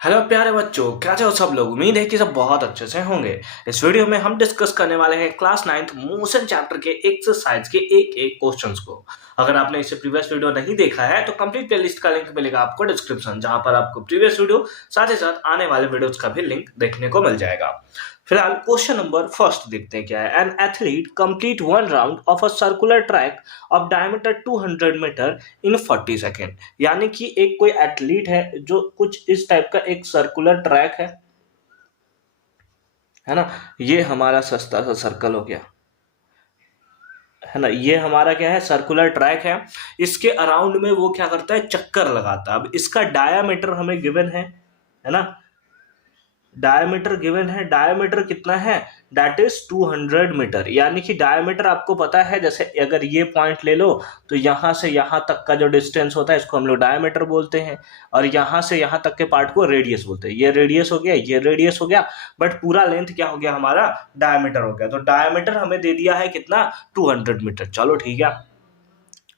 Hello प्यारे बच्चों, कैसे हो सब लोग। उम्मीद है कि सब बहुत अच्छे से होंगे। इस वीडियो में हम डिस्कस करने वाले हैं क्लास 9th मोशन चैप्टर के एक्सरसाइज के एक एक क्वेश्चंस को। अगर आपने इससे प्रीवियस वीडियो नहीं देखा है तो कंप्लीट प्लेलिस्ट का लिंक मिलेगा आपको डिस्क्रिप्शन, जहां पर आपको प्रीवियस वीडियो साथ ही साथ आने वाले वीडियोस का भी लिंक देखने को मिल जाएगा। फिलहाल क्वेश्चन नंबर फर्स्ट देखते हैं क्या है। An athlete complete one round of a circular track of diameter 200 metre in 40 second. यानी कि एक कोई एथलीट है जो कुछ इस टाइप का एक सर्कुलर ट्रैक है ना। ये हमारा सस्ता सा सर्कल हो गया, है ना। ये हमारा क्या है, सर्कुलर ट्रैक है। इसके अराउंड में वो क्या करता है, चक्कर लगाता है। अब इसका डायामीटर हमें गिवन है ना। डायमीटर गिवन है। डायमीटर कितना है, दैट इज 200 मीटर। यानी कि डायमीटर आपको पता है, जैसे अगर ये पॉइंट ले लो तो यहां से यहां तक का जो डिस्टेंस होता है इसको हम लोग डायमीटर बोलते हैं, और यहां से यहां तक के पार्ट को रेडियस बोलते हैं। ये रेडियस हो गया, ये रेडियस हो गया, बट पूरा लेंथ क्या हो गया हमारा, डायमीटर हो गया। तो डायमीटर हमें दे दिया है कितना, 200 मीटर। चलो ठीक है।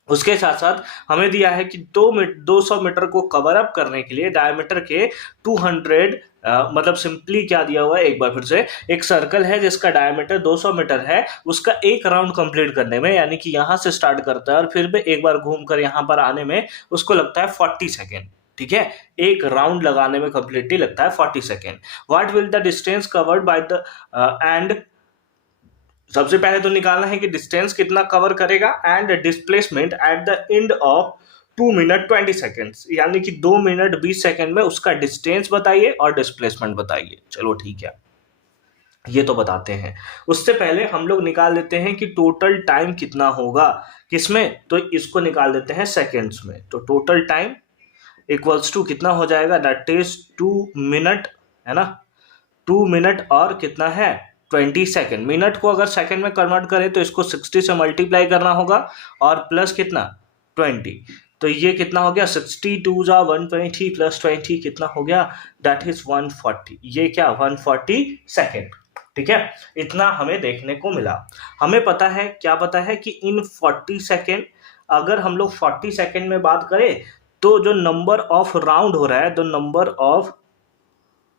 उसके साथ साथ हमें दिया है कि 200 मीटर को कवर अप करने के लिए डायमीटर के 200 मतलब सिंपली क्या दिया हुआ है, एक बार फिर से, एक सर्कल है जिसका डायमीटर 200 मीटर है, उसका एक राउंड कंप्लीट करने में, यानी कि यहां से स्टार्ट करता है और फिर भी एक बार घूमकर यहां पर आने में उसको लगता है 40 सेकेंड। ठीक है, एक राउंड लगाने में कंप्लीटली लगता है 40 second. What will the distance covered by the end, सबसे पहले तो निकालना है कि डिस्टेंस कितना कवर करेगा, and displacement at the end of 2 minute 20 seconds. यानी कि 2 मिनट 20 सेकेंड में उसका डिस्टेंस बताइए और डिस्प्लेसमेंट बताइए। चलो ठीक है, ये तो बताते हैं। उससे पहले हम लोग निकाल लेते हैं कि टोटल टाइम कितना होगा किसमें, तो इसको निकाल देते हैं सेकेंड्स में। तो टोटल टाइम इक्वल्स टू कितना हो जाएगा, दैट इज 2 मिनट, है ना। 2 मिनट और कितना है, 20 सेकेंड। मिनट को अगर सेकेंड में कन्वर्ट करें तो इसको 60 से मल्टीप्लाई करना होगा और प्लस कितना, 20। तो ये कितना हो गया, 62 जा 120 प्लस 20 कितना हो गया, दैट इज 140। ये क्या, 140 सेकेंड। ठीक है, इतना हमें देखने को मिला। हमें पता है, क्या पता है कि इन 40 सेकेंड, अगर हम लोग 40 सेकेंड में बात करें तो जो नंबर ऑफ राउंड हो रहा है, the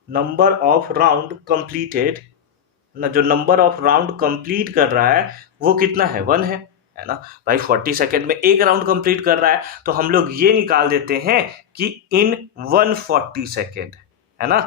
number of round completed ना, जो नंबर ऑफ राउंड कंप्लीट कर रहा है वो कितना है, 1 है ना भाई। 40 सेकेंड में एक राउंड कंप्लीट कर रहा है, तो हम लोग ये निकाल देते हैं कि इन 140 सेकेंड, है ना,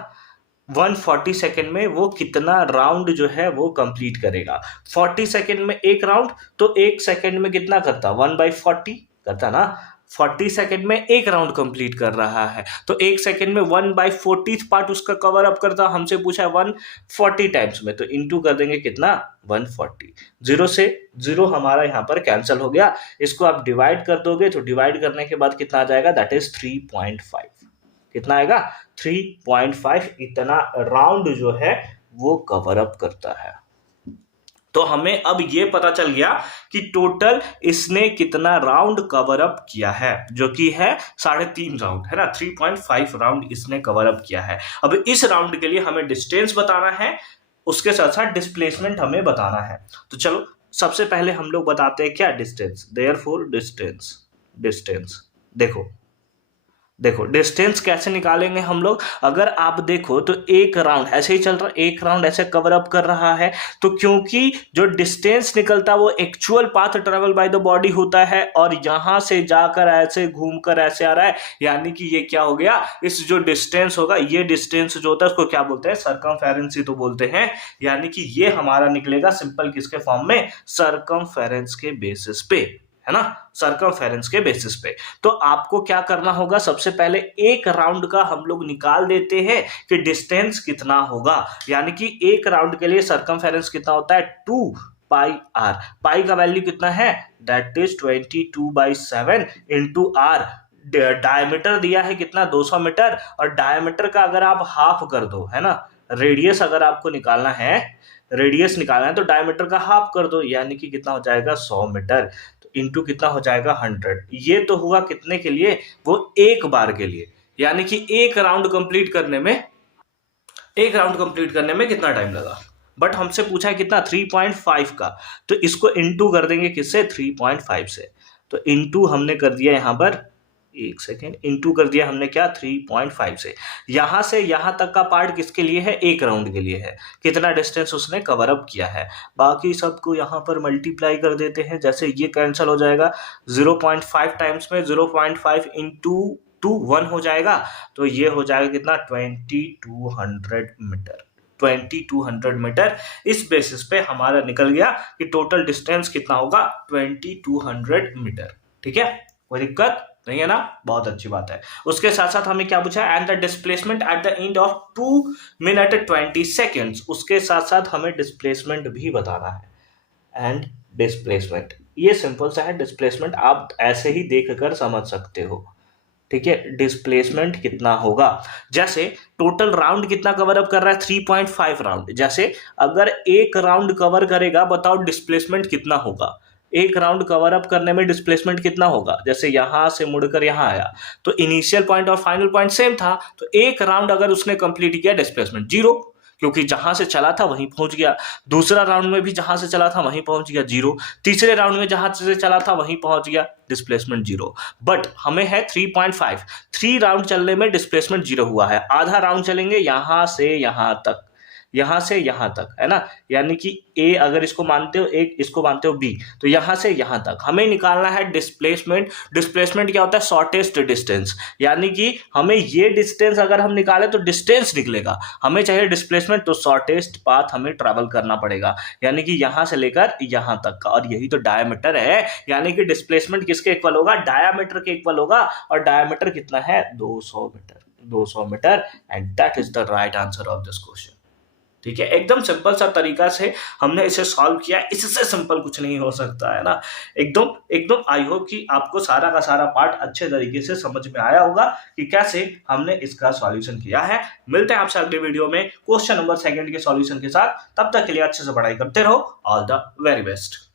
140 सेकेंड में वो कितना राउंड जो है वो कंप्लीट करेगा। 40 सेकेंड में एक राउंड, तो एक सेकेंड में कितना करता, 1/40 करता ना। 40 सेकेंड में एक राउंड कंप्लीट कर रहा है, तो एक सेकेंड में 1/40 पार्ट उसका कवर अप करता। हमसे पूछा है 140 टाइम्स में, तो इंटू कर देंगे कितना, 140। जीरो से जीरो हमारा यहाँ पर कैंसिल हो गया। इसको आप डिवाइड कर दोगे तो डिवाइड करने के बाद कितना आ जाएगा, दैट इज 3.5। कितना आएगा, 3.5। इतना राउंड जो है वो कवर अप करता है। तो हमें अब ये पता चल गया कि टोटल इसने कितना राउंड कवर अप किया है, जो कि है 3.5 राउंड, है ना। 3.5 राउंड इसने कवर अप किया है। अब इस राउंड के लिए हमें डिस्टेंस बताना है, उसके साथ साथ डिस्प्लेसमेंट हमें बताना है। तो चलो सबसे पहले हम लोग बताते हैं क्या, डिस्टेंस। देयरफॉर डिस्टेंस देखो डिस्टेंस कैसे निकालेंगे हम लोग। अगर आप देखो तो एक राउंड ऐसे ही चल रहा है, एक राउंड ऐसे कवर अप कर रहा है, तो क्योंकि जो डिस्टेंस निकलता है वो actual path travel by the body होता है, और यहां से जाकर ऐसे घूमकर ऐसे आ रहा है, यानी कि ये क्या हो गया, इस जो डिस्टेंस होगा, ये डिस्टेंस जो होता है उसको क्या बोलते हैं, सरकमफेरेंस ही तो बोलते हैं। यानी कि ये हमारा निकलेगा सिंपल किसके फॉर्म में, सरकमफेरेंस के बेसिस पे, है ना, सरकमफेरेंस के बेसिस पे। तो आपको क्या करना होगा, सबसे पहले एक राउंड का हम लोग निकाल देते हैं कि डिस्टेंस कितना होगा। यानी कि एक राउंड के लिए सरकमफेरेंस कितना होता है, 2πr। पाई का वैल्यू कितना है, that is 22/7 into R. Diameter दिया है कितना, 200 मीटर, और डायमीटर का अगर आप हाफ कर दो, है ना, रेडियस अगर आपको निकालना है, रेडियस निकालना है तो डायमीटर का हाफ कर दो, यानी कि कितना हो जाएगा, 100 मीटर। तो इंटू कितना हो जाएगा, 100। ये तो हुआ कितने के लिए, वो एक बार के लिए। यानी कि एक राउंड कंप्लीट करने में कितना टाइम लगा। बट हमसे पूछा है कितना, 3.5 का, तो इसको इंटू कर देंगे किससे, 3.5 से। तो इंटू हमने कर दिया यहाँ पर, एक सेकेंड, इंटू कर दिया हमने क्या 3.5 से। यहां से यहां तक का पार्ट किसके लिए है, एक राउंड के लिए है, कितना डिस्टेंस उसने कवर अप किया है। बाकी सबको यहां पर मल्टीप्लाई कर देते हैं, जैसे ये कैंसिल हो जाएगा 0.5 टाइम्स में 0.5 इंटू 1 हो जाएगा, तो ये हो जाएगा कितना 2200 मीटर। 2200 मीटर इस बेसिस पे हमारा निकल गया कि टोटल डिस्टेंस कितना होगा 2200 मीटर। ठीक है, कोई दिक्कत नहीं है ना, बहुत अच्छी बात है। उसके साथ साथ हमें क्या पूछा, and the displacement at the end of 2 minute 20 seconds. उसके साथ साथ हमें डिस्प्लेसमेंट भी बताना है। एंड डिस्प्लेसमेंट ये सिंपल सा है, डिस्प्लेसमेंट आप ऐसे ही देखकर समझ सकते हो। ठीक है, डिस्प्लेसमेंट कितना होगा, जैसे टोटल राउंड कितना कवर अप कर रहा है 3.5 राउंड, जैसे अगर एक राउंड कवर करेगा बताओ डिस्प्लेसमेंट कितना होगा। एक राउंड कवर अप करने में डिस्प्लेसमेंट कितना होगा, जैसे यहां से मुड़कर यहां आया तो इनिशियल पॉइंट और फाइनल पॉइंट सेम था, तो एक राउंड अगर उसने कंप्लीट किया डिस्प्लेसमेंट 0, क्योंकि जहां से चला था वहीं पहुंच गया। दूसरा राउंड में भी जहां से चला था वहीं पहुंच गया 0। तीसरे राउंड में जहां से चला था वहीं पहुंच गया, डिस्प्लेसमेंट 0। बट हमें है 3.5, 3 राउंड चलने में डिस्प्लेसमेंट 0 हुआ है। आधा राउंड चलेंगे यहां से यहां तक, यहां से यहां तक, है ना, यानी कि ए अगर इसको मानते हो, एक इसको मानते हो बी, तो यहां से यहां तक हमें निकालना है डिस्प्लेसमेंट। डिस्प्लेसमेंट क्या होता है, शॉर्टेस्ट डिस्टेंस, यानी कि हमें ये डिस्टेंस अगर हम निकालें तो डिस्टेंस निकलेगा, हमें चाहिए डिस्प्लेसमेंट, तो शॉर्टेस्ट पाथ हमें ट्रैवल करना पड़ेगा, यानी कि यहां से लेकर यहां तक का, और यही तो डायमीटर है, यानी कि डिस्प्लेसमेंट किसके इक्वल होगा, डायमीटर के इक्वल होगा, और डायमीटर कितना है 200 metre, 200 metre, and that is the right answer of this question. ठीक है, एकदम सिंपल सा तरीका से हमने इसे सॉल्व किया, इससे सिंपल कुछ नहीं हो सकता, है ना। एकदम एकदम आई होप कि आपको सारा का सारा पार्ट अच्छे तरीके से समझ में आया होगा कि कैसे हमने इसका सॉल्यूशन किया है। मिलते हैं आपसे अगले वीडियो में क्वेश्चन नंबर 2 के सॉल्यूशन के साथ, तब तक के लिए अच्छे से पढ़ाई करते रहो। All the very best.